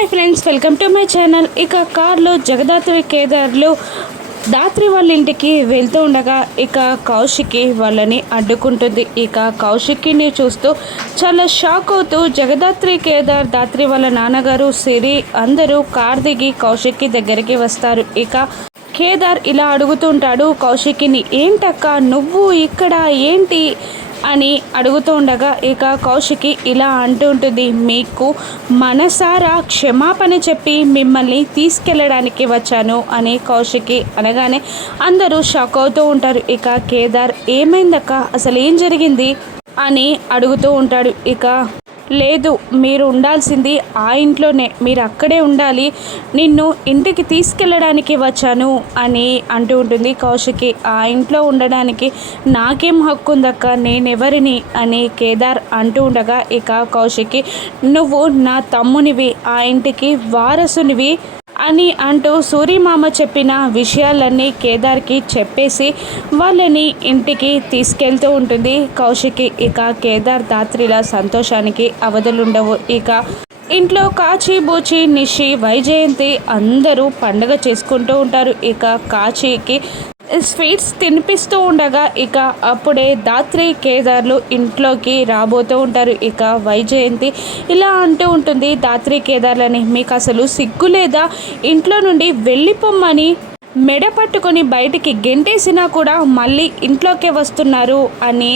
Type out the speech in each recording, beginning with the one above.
Hi friends, welcome to my channel. ఇక కార్లో జగదాత్రి కేదార్లు దాత్రి వాళ్ళ ఇంటికి వెళ్తూ ఉండగా ఇక కౌశికి వాళ్ళని అడ్డుకుంటుంది. ఇక కౌశికిని చూస్తూ చాలా షాక్ అవుతూ జగదాత్రి కేదార్ దాత్రి వాళ్ళ నాన్నగారు సిరి అందరూ కార్ దిగి కౌశికి దగ్గరికి వస్తారు. ఇక కేదార్ ఇలా అడుగుతుంటాడు కౌశికిని, ఏంటక్క నువ్వు ఇక్కడ ఏంటి అని అడుగుతూ ఉండగా ఇక కౌశికి ఇలా అంటూ ఉంటుంది, మీకు మనసారా క్షమాపణ చెప్పి మిమ్మల్ని తీసుకెళ్ళడానికి వచ్చాను అని కౌశికి అనగానే అందరూ షాక్ అవుతూ ఉంటారు. ఇక కేదార్ ఏమైందక్క, అసలు ఏం జరిగింది అని అడుగుతూ ఉంటాడు. ఇక లేదు, మీరు ఉండాల్సింది ఆ ఇంట్లోనే, మీరు అక్కడే ఉండాలి, నిన్ను ఇంటికి తీసుకెళ్ళడానికి వచ్చాను అని అంటూ ఉంటుంది కౌశికి. ఆ ఇంట్లో ఉండడానికి నాకేం హక్కు ఉందక్క, నేనెవరిని అని కేదార్ అంటూ ఉండగా ఇక కౌశికి, నువ్వు నా తమ్మునివి, ఆ ఇంటికి వారసునివి అని అంటూ సూరిమామ చెప్పిన విషయాలన్నీ కేదార్కి చెప్పేసి వాళ్ళని ఇంటికి తీసుకెళ్తూ ఉంటుంది కౌశికి. ఇక కేదార్ దాత్రిల సంతోషానికి అవధులుండవు. ఇక ఇంట్లో కాచి బూచి నిషి వైజయంతి అందరూ పండగ చేసుకుంటూ ఉంటారు. ఇక కాచికి స్వీట్స్ తినిపిస్తూ ఉండగా ఇక అప్పుడే దాత్రి కేదార్లు ఇంట్లోకి రాబోతూ ఉంటారు. ఇక వైజయంతి ఇలా అంటూ ఉంటుంది దాత్రి కేదార్లని, మీకు అసలు సిగ్గు లేదా, ఇంట్లో నుండి వెళ్ళిపోమ్మని మెడ పట్టుకొని బయటికి గెంటేసినా కూడా మళ్ళీ ఇంట్లోకే వస్తున్నారు అని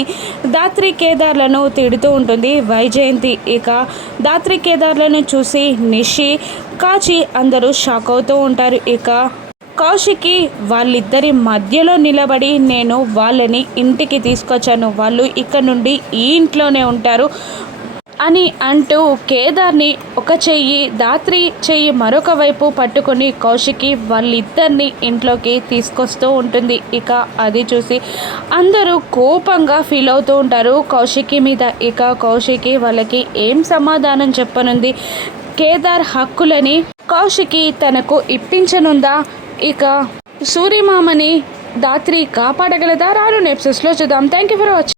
దాత్రి కేదార్లను తిడుతూ ఉంటుంది వైజయంతి. ఇక దాత్రి కేదార్లను చూసి నిషి కాచి అందరూ షాక్ అవుతూ ఉంటారు. ఇక కౌశికి వాళ్ళిద్దరి మధ్యలో నిలబడి, నేను వాళ్ళని ఇంటికి తీసుకొచ్చాను, వాళ్ళు ఇక్కడ నుండి ఈ ఇంట్లోనే ఉంటారు అని అంటూ కేదార్ని ఒక చెయ్యి దాత్రి చెయ్యి మరొక వైపు పట్టుకొని కౌశికి వాళ్ళిద్దరిని ఇంట్లోకి తీసుకొస్తూ ఉంటుంది. ఇక అది చూసి అందరూ కోపంగా ఫీల్ అవుతూ ఉంటారు కౌశికి మీద. ఇక కౌశికి వాళ్ళకి ఏం సమాధానం చెప్పనుంది, కేదార్ హక్కులని కౌశికి తనకు ఇప్పించనుందా, ఇక సూర్యమామని దాత్రి కాపాడగలదా, రాను ఎపిసోడ్స్లో చూద్దాం. Thank you for watching.